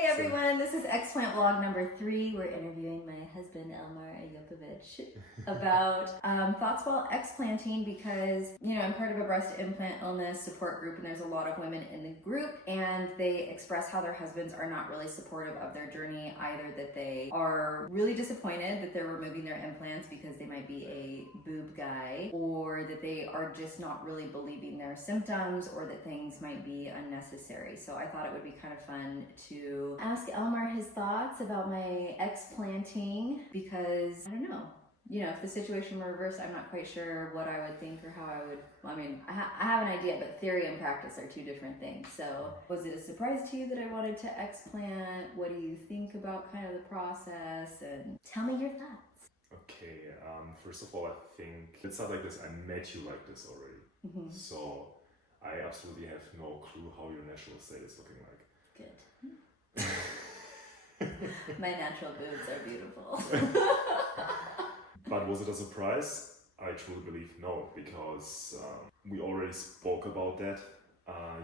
Hey everyone, this is Explant vlog number 3. We're interviewing my husband Elmar about thoughts while explanting because, you know, I'm part of a breast implant illness support group and there's a lot of women in the group and they express how their husbands are not really supportive of their journey, either that they are really disappointed that they're removing their implants because they might be a boob guy, or that they are just not really believing their symptoms, or that things might be unnecessary. So I thought it would be kind of fun to ask Elmar his thoughts about my explanting because, I don't know, you know, if the situation were reversed, I'm not quite sure what I would think or how I would, I mean, I have an idea, but theory and practice are two different things. So was it a surprise to you that I wanted to explant? What do you think about kind of the process? And tell me your thoughts. Okay, first of all, I think, let's start like this. I met you like this already. Mm-hmm. So I absolutely have no clue how your natural state is looking like. Good. My natural boobs are beautiful. But was it a surprise? I truly believe no, because we already spoke about that.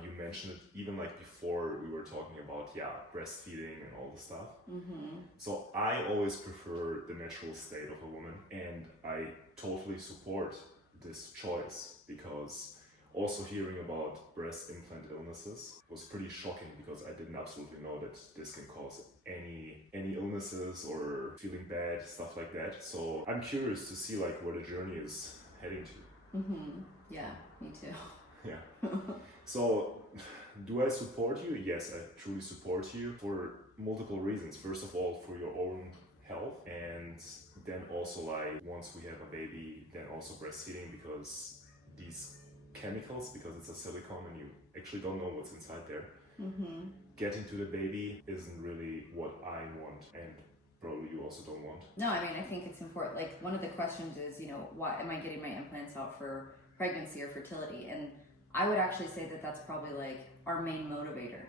You mentioned it even like before we were talking about, breastfeeding and all the stuff. Mm-hmm. So I always prefer the natural state of a woman, and I totally support this choice, because also hearing about breast implant illnesses was pretty shocking, because I didn't absolutely know that this can cause any illnesses or feeling bad, stuff like that. So I'm curious to see like where the journey is heading to. Mm-hmm. Yeah, me too. Yeah. So do I support you? Yes, I truly support you for multiple reasons. First of all, for your own health, and then also like once we have a baby, then also breastfeeding, because these chemicals, because it's a silicone and you actually don't know what's inside there, mm-hmm. getting to the baby isn't really what I want, and probably you also don't want. No, I mean, I think it's important. Like, one of the questions is, you know, why am I getting my implants out for pregnancy or fertility? And I would actually say that that's probably like our main motivator.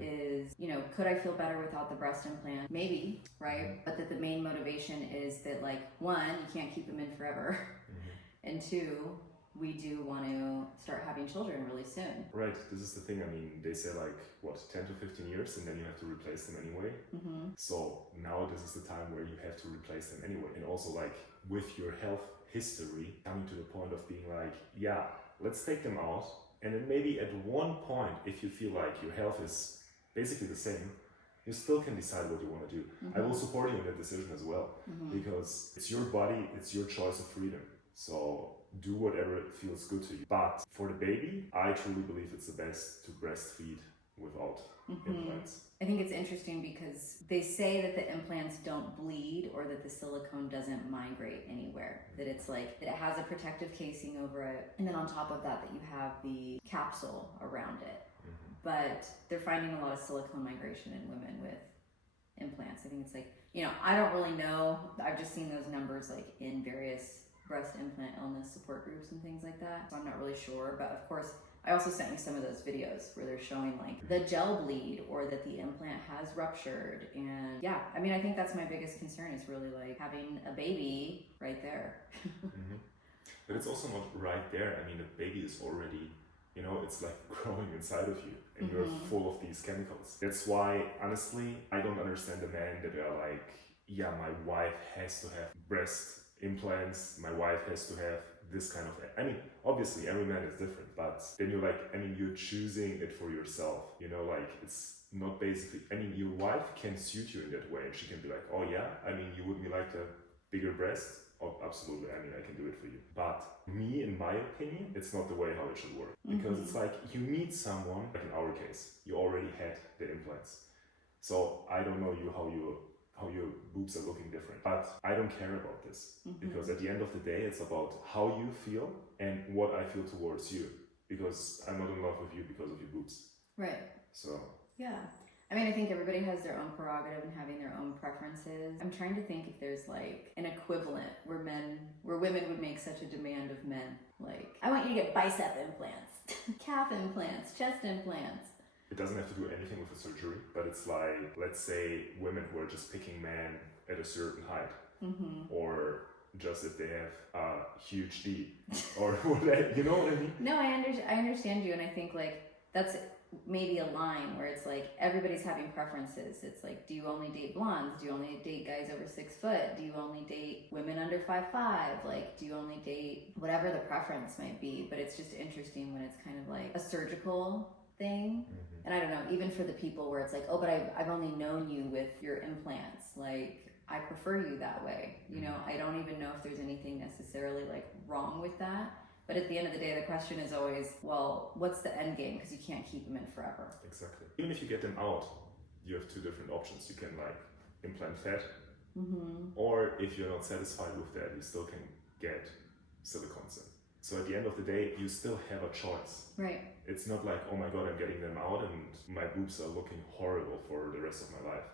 Is, you know, could I feel better without the breast implant? Maybe, right? But that the main motivation is that, like, one, you can't keep them in forever, and two, we do want to start having children really soon. Right, this is the thing. I mean, they say like, what, 10 to 15 years, and then you have to replace them anyway. So now this is the time where you have to replace them anyway. And also like with your health history, coming to the point of being like, yeah, let's take them out. And then maybe at one point, if you feel like your health is basically the same, you still can decide what you want to do. I will support you in that decision as well, because it's your body, it's your choice of freedom. So do whatever feels good to you. But for the baby, I truly believe it's the best to breastfeed without implants. I think it's interesting because they say that the implants don't bleed, or that the silicone doesn't migrate anywhere. That it's like, that it has a protective casing over it, and then on top of that, that you have the capsule around it. But they're finding a lot of silicone migration in women with implants. I think it's like, you know, I don't really know. I've just seen those numbers like in various breast implant illness support groups and things like that. So I'm not really sure, but of course, I also sent you some of those videos where they're showing like the gel bleed, or that the implant has ruptured. And yeah, I mean, I think that's my biggest concern, is really like having a baby right there. But it's also not right there. I mean, the baby is already, you know, it's like growing inside of you, and you're full of these chemicals. That's why, honestly, I don't understand the men that are like, yeah, my wife has to have breast implants, my wife has to have this kind of, I mean, obviously every man is different, but then you're like, I mean, you're choosing it for yourself, you know, like it's not basically, I mean, your wife can suit you in that way, and she can be like, oh yeah, I mean, you would like a bigger breast? Oh, absolutely, I mean, I can do it for you. But me, in my opinion, it's not the way how it should work, because it's like, you meet someone, like in our case, you already had the implants, so I don't know how your boobs are looking different. But I don't care about this, because at the end of the day, it's about how you feel and what I feel towards you, because I'm not in love with you because of your boobs. Right. So. Yeah. I mean, I think everybody has their own prerogative and having their own preferences. I'm trying to think if there's like an equivalent where women would make such a demand of men. Like, I want you to get bicep implants, calf implants, chest implants. It doesn't have to do anything with a surgery, but it's like, let's say women who are just picking men at a certain height, or just if they have a huge D, or whatever, you know what I mean? No, I understand you, and I think like that's maybe a line where it's like everybody's having preferences. It's like, do you only date blondes? Do you only date guys over 6 foot? Do you only date women under 5'5"? Like, do you only date whatever the preference might be? But it's just interesting when it's kind of like a surgical thing. And I don't know, even for the people where it's like, oh, but I've only known you with your implants. Like, I prefer you that way. You know, I don't even know if there's anything necessarily like wrong with that. But at the end of the day, the question is always, well, what's the end game? Because you can't keep them in forever. Exactly. Even if you get them out, you have 2 different options. You can like implant fat, or if you're not satisfied with that, you still can get silicone in. So at the end of the day, you still have a choice. Right. It's not like, oh my God, I'm getting them out and my boobs are looking horrible for the rest of my life.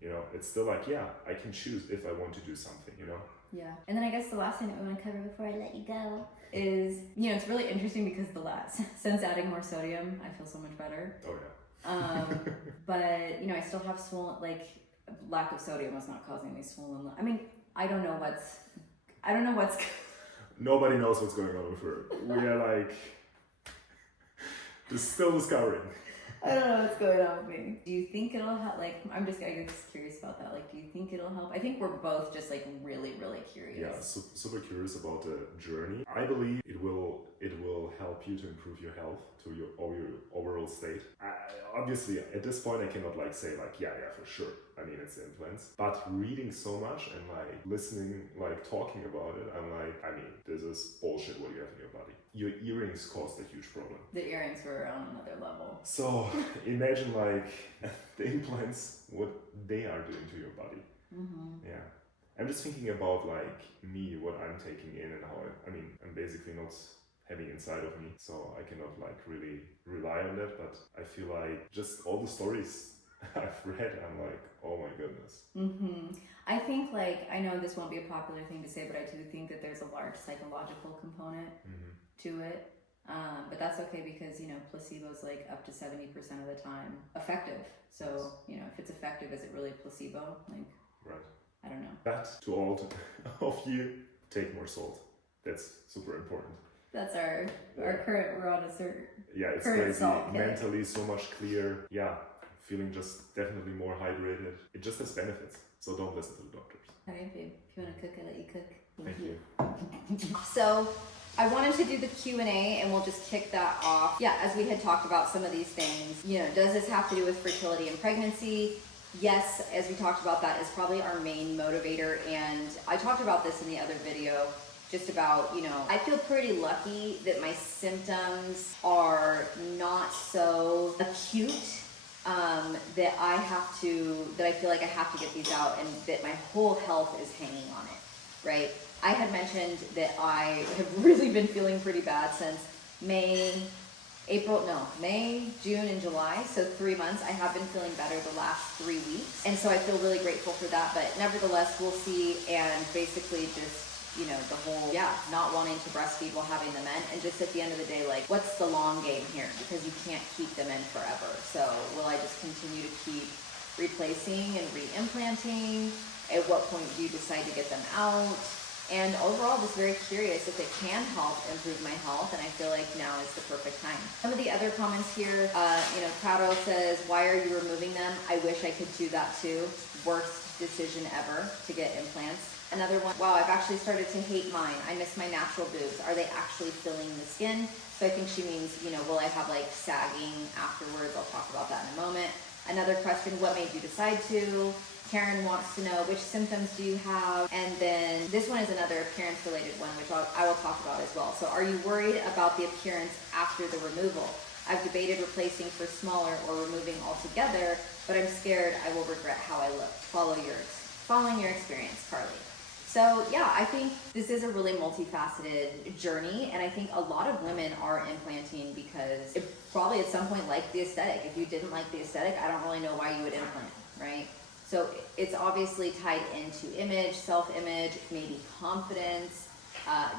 You know, it's still like, yeah, I can choose if I want to do something, you know? Yeah. And then I guess the last thing that we want to cover before I let you go is, you know, it's really interesting because since adding more sodium, I feel so much better. Oh yeah. But, you know, I still have swollen, like, lack of sodium was not causing me swollen. I mean, I don't know what's Nobody knows what's going on with her. We are like, just still discovering. I don't know what's going on with me. Do you think it'll help? Like, I'm just curious about that. Like, do you think it'll help? I think we're both just like really, really curious. Yeah, super curious about the journey. I believe it will help you to improve your health, to your overall state. Obviously, at this point, I cannot like say like, yeah, for sure. I mean, it's implants. But reading so much and like listening, like talking about it, I'm like, I mean, this is bullshit what you have in your body. Your earrings caused a huge problem. The earrings were on another level. So imagine like the implants, what they are doing to your body. Yeah. I'm just thinking about like me, what I'm taking in and how I'm basically not having inside of me, so I cannot like really rely on that, but I feel like just all the stories I've read, I'm like, oh my goodness. I think like, I know this won't be a popular thing to say, but I do think that there's a large psychological component to it. But that's okay because, you know, placebo's like up to 70% of the time effective. So, you know, if it's effective, is it really placebo? Like, right. I don't know. But to all of you, take more salt. That's super important. That's our current, we're on a certain. Yeah, it's crazy. Mentally so much clear. Yeah, feeling just definitely more hydrated. It just has benefits. So don't listen to the doctors. All right, babe. If you want to cook, I'll let you cook. Thank you. So I wanted to do the Q&A and we'll just kick that off. Yeah, as we had talked about some of these things, you know, does this have to do with fertility and pregnancy? Yes, as we talked about, that is probably our main motivator. And I talked about this in the other video, just about, you know, I feel pretty lucky that my symptoms are not so acute that I feel like I have to get these out and that my whole health is hanging on it, right? I had mentioned that I have really been feeling pretty bad since May, June, and July. So 3 months. I have been feeling better the last 3 weeks. And so I feel really grateful for that. But nevertheless, we'll see. And basically just, you know, the whole, not wanting to breastfeed while having them in. And just at the end of the day, like, what's the long game here? Because you can't keep them in forever. So will I just continue to keep replacing and re-implanting? At what point do you decide to get them out? And overall, just very curious if it can help improve my health, and I feel like now is the perfect time. Some of the other comments here, you know, Prado says, why are you removing them? I wish I could do that too. Worst decision ever to get implants. Another one, wow, I've actually started to hate mine. I miss my natural boobs. Are they actually filling the skin? So I think she means, you know, will I have like sagging afterwards? I'll talk about that in a moment. Another question, what made you decide to? Karen wants to know, which symptoms do you have? And then this one is another appearance related one, which I will talk about as well. So are you worried about the appearance after the removal? I've debated replacing for smaller or removing altogether, but I'm scared I will regret how I look. Following your experience, Carly. So yeah, I think this is a really multifaceted journey, and I think a lot of women are implanting because it probably at some point liked the aesthetic. If you didn't like the aesthetic, I don't really know why you would implant, right? So it's obviously tied into image, self-image, maybe confidence.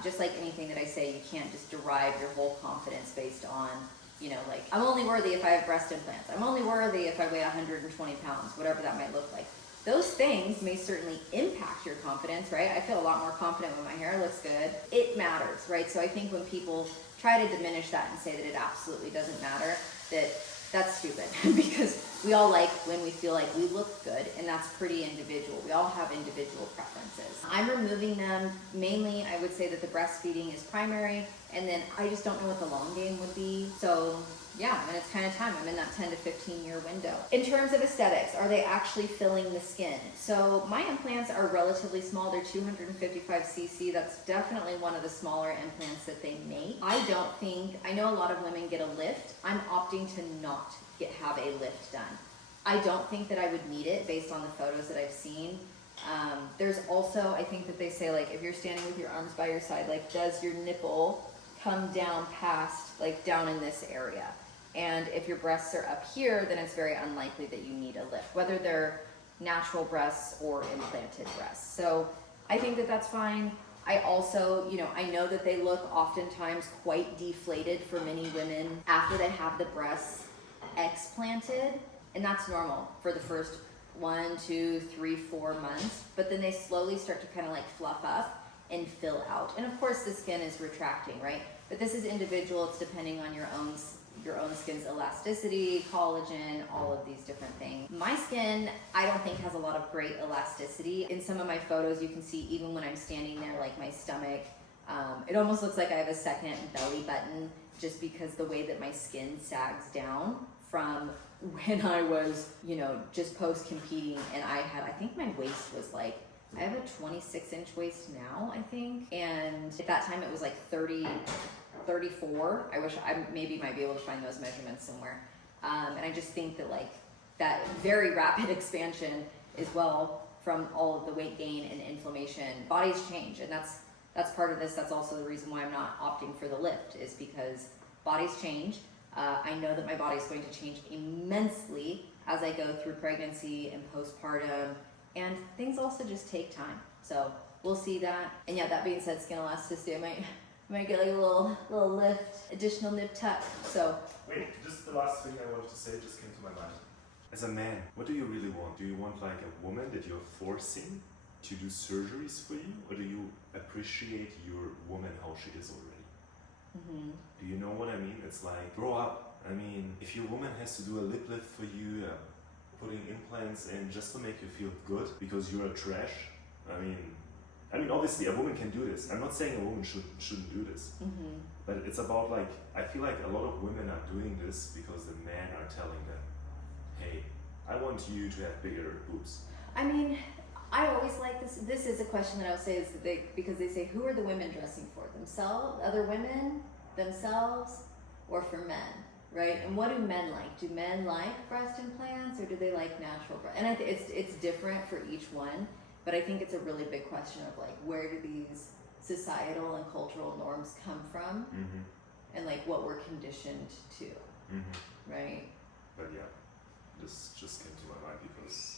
Just like anything that I say, you can't just derive your whole confidence based on, you know, like, I'm only worthy if I have breast implants. I'm only worthy if I weigh 120 pounds, whatever that might look like. Those things may certainly impact your confidence, right? I feel a lot more confident when my hair looks good. It matters, right? So I think when people try to diminish that and say that it absolutely doesn't matter, that That's stupid because we all like when we feel like we look good, and that's pretty individual. We all have individual preferences. I'm removing them mainly. I would say that the breastfeeding is primary, and then I just don't know what the long game would be. So yeah, and it's kind of time. I'm in that 10 to 15 year window. In terms of aesthetics, are they actually filling the skin? So my implants are relatively small. They're 255 cc. That's definitely one of the smaller implants that they make. I know a lot of women get a lift. I'm opting to not have a lift done. I don't think that I would need it based on the photos that I've seen. There's also, I think that they say, like, if you're standing with your arms by your side, like, does your nipple come down past, like, down in this area? And if your breasts are up here, then it's very unlikely that you need a lift, whether they're natural breasts or implanted breasts. So I think that that's fine. I also, I know that they look oftentimes quite deflated for many women after they have the breasts explanted, and that's normal for the first 1, 2, 3, 4 months, but then they slowly start to kind of like fluff up and fill out. And of course the skin is retracting, right? But this is individual. It's depending on your own skin's elasticity, collagen, all of these different things. My skin, I don't think has a lot of great elasticity. In some of my photos, you can see even when I'm standing there, like my stomach, it almost looks like I have a second belly button just because the way that my skin sags down from when I was, just post competing, and I think my waist was like, I have a 26-inch waist now, I think. And at that time it was like 30, 34. I wish I maybe might be able to find those measurements somewhere. And I just think that like that very rapid expansion as well from all of the weight gain and inflammation, bodies change. And that's part of this. That's also the reason why I'm not opting for the lift, is because bodies change. I know that my body is going to change immensely as I go through pregnancy and postpartum, and things also just take time. So we'll see that. And yeah, that being said, skin elasticity, I might get like a little lift, additional nip tuck. So wait, just the last thing I wanted to say just came to my mind. As a man, what do you really want? Do you want like a woman that you're forcing to do surgeries for you, or do you appreciate your woman how she is already? Mm-hmm. Do you know what I mean? It's like, grow up. I mean, if your woman has to do a lip lift for you, putting implants in just to make you feel good because you're a trash, I mean, obviously a woman can do this. I'm not saying a woman shouldn't do this, mm-hmm. but it's about like, I feel like a lot of women are doing this because the men are telling them, hey, I want you to have bigger boobs. I always like this. This is a question that I would say is that because they say, who are the women dressing for? Themselves, other women, themselves, or for men, right? And what do men like? Do men like breast implants, or do they like natural breast? And I think it's different for each one, but I think it's a really big question of like, where do these societal and cultural norms come from, mm-hmm. and like what we're conditioned to, mm-hmm. right? But yeah, this just came to my mind because.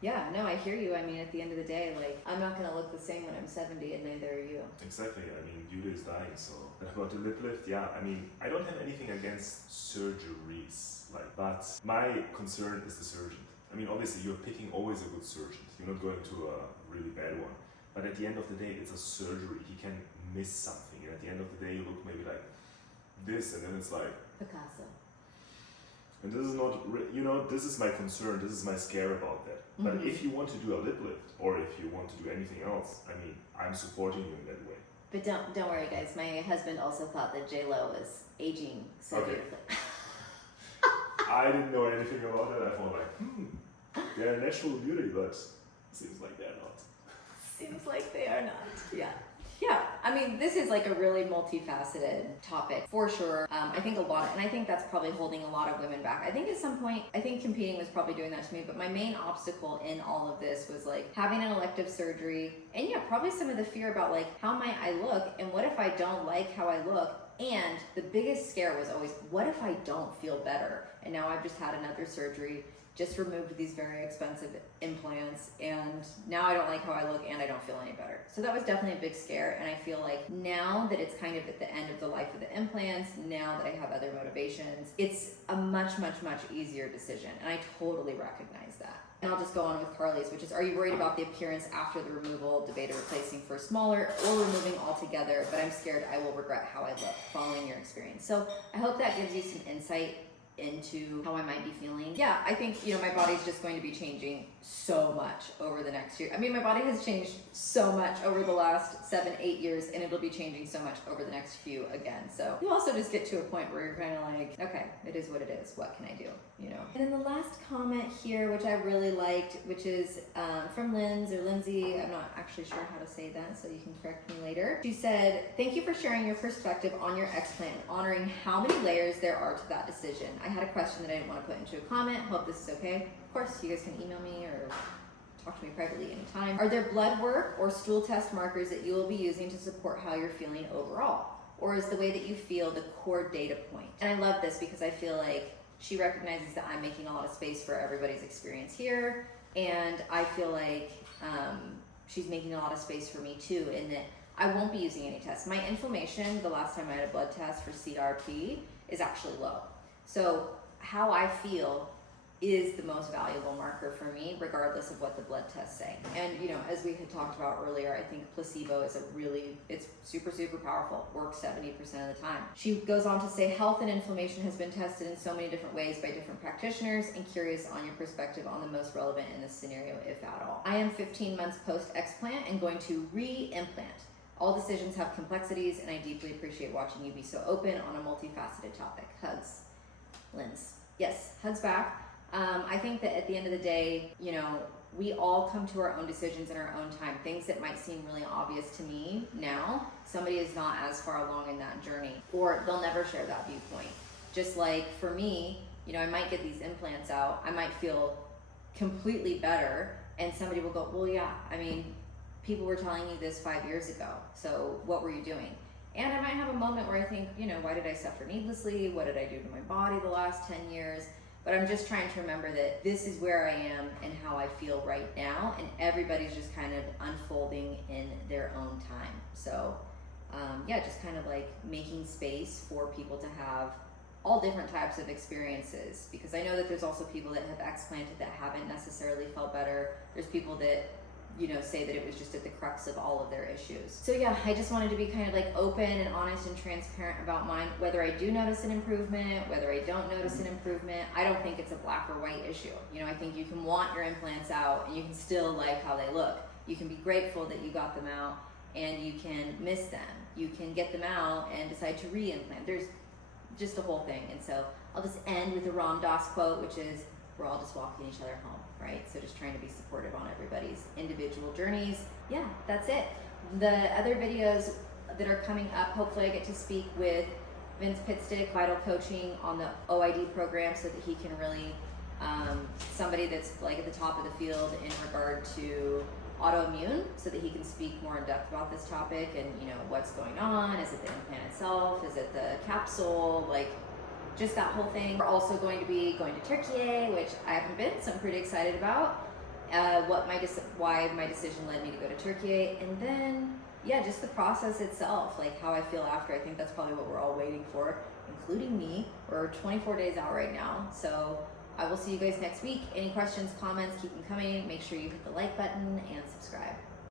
Yeah, no, I hear you. At the end of the day, like, I'm not going to look the same when I'm 70, and neither are you. Exactly. Beauty is dying, so. And about the lip lift, yeah, I don't have anything against surgeries, but my concern is the surgeon. Obviously, you're picking always a good surgeon. You're not going to a really bad one. But at the end of the day, it's a surgery. He can miss something. And at the end of the day, you look maybe like this, and then it's like Picasso. And this is not, this is my concern, this is my scare about that. Mm-hmm. But if you want to do a lip lift, or if you want to do anything else, I'm supporting you in that way. But don't worry, guys. My husband also thought that J-Lo was aging so beautifully. I didn't know anything about that. I thought like, they're natural beauty, but seems like they're not. Seems like they are not, yeah. Yeah, this is like a really multifaceted topic for sure. I think I think that's probably holding a lot of women back. I think at some point, competing was probably doing that to me, but my main obstacle in all of this was like having an elective surgery, and yeah, probably some of the fear about like, how might I look, and what if I don't like how I look? And the biggest scare was always, what if I don't feel better? And now I've just had another surgery, just removed these very expensive implants, and now I don't like how I look and I don't feel any better. So that was definitely a big scare, and I feel like now that it's kind of at the end of the life of the implants, now that I have other motivations, it's a much, much, much easier decision, and I totally recognize that. And I'll just go on with Carly's, which is, are you worried about the appearance after the removal? Debated replacing for smaller or removing altogether, but I'm scared I will regret how I look following your experience. So I hope that gives you some insight into how I might be feeling. Yeah, I think, you know, my body's just going to be changing so much over the next year. I mean, my body has changed so much over the last 7-8 years, and it'll be changing so much over the next few again. So you also just get to a point where you're kind of like, okay, it is what it is. What can I do? You know? And then the last comment here, which I really liked, which is from Lindsay. I'm not actually sure how to say that, so you can correct me later. She said, thank you for sharing your perspective on your explant, honoring how many layers there are to that decision. I had a question that I didn't want to put into a comment. Hope this is okay. Of course, you guys can email me or talk to me privately anytime. Are there blood work or stool test markers that you will be using to support how you're feeling overall? Or is the way that you feel the core data point? And I love this because I feel like she recognizes that I'm making a lot of space for everybody's experience here. And I feel like she's making a lot of space for me too, in that I won't be using any tests. My inflammation, the last time I had a blood test for CRP, is actually low. So how I feel is the most valuable marker for me, regardless of what the blood tests say. And you know, as we had talked about earlier, I think placebo is it's super, super powerful. Works 70% of the time. She goes on to say, health and inflammation has been tested in so many different ways by different practitioners, and curious on your perspective on the most relevant in this scenario, if at all. I am 15 months post-explant and going to re-implant. All decisions have complexities, and I deeply appreciate watching you be so open on a multifaceted topic. Hugs. Linz. Yes, hugs back. I think that at the end of the day, you know, we all come to our own decisions in our own time. Things that might seem really obvious to me now, somebody is not as far along in that journey, or they'll never share that viewpoint. Just like for me, you know, I might get these implants out, I might feel completely better, and somebody will go, well, yeah, I mean, people were telling you this 5 years ago, so what were you doing? And I might have a moment where I think, you know, why did I suffer needlessly? What did I do to my body the last 10 years? But I'm just trying to remember that this is where I am and how I feel right now, and everybody's just kind of unfolding in their own time. So yeah, just kind of like making space for people to have all different types of experiences, because I know that there's also people that have explanted that haven't necessarily felt better. There's people that, you know, say that it was just at the crux of all of their issues. So yeah, I just wanted to be kind of like open and honest and transparent about mine, whether I do notice an improvement, whether I don't notice an improvement. I don't think it's a black or white issue. You know, I think you can want your implants out and you can still like how they look. You can be grateful that you got them out, and you can miss them. You can get them out and decide to re-implant. There's just a whole thing. And so I'll just end with a Ram Dass quote, which is, we're all just walking each other home, right? So just trying to be supportive on everybody's individual journeys. Yeah, that's it. The other videos that are coming up, hopefully I get to speak with Vince Pitstick, Vital Coaching, on the OID program, so that he can really, somebody that's like at the top of the field in regard to autoimmune, so that he can speak more in depth about this topic and, you know, what's going on. Is it the implant itself? Is it the capsule? Like, just that whole thing. We're also going to be going to Turkey, which I haven't been, so I'm pretty excited about. Why my decision led me to go to Turkey, and then yeah, just the process itself, like how I feel after. I think that's probably what we're all waiting for, including me. We're 24 days out right now, so I will see you guys next week. Any questions, comments, keep them coming. Make sure you hit the like button and subscribe.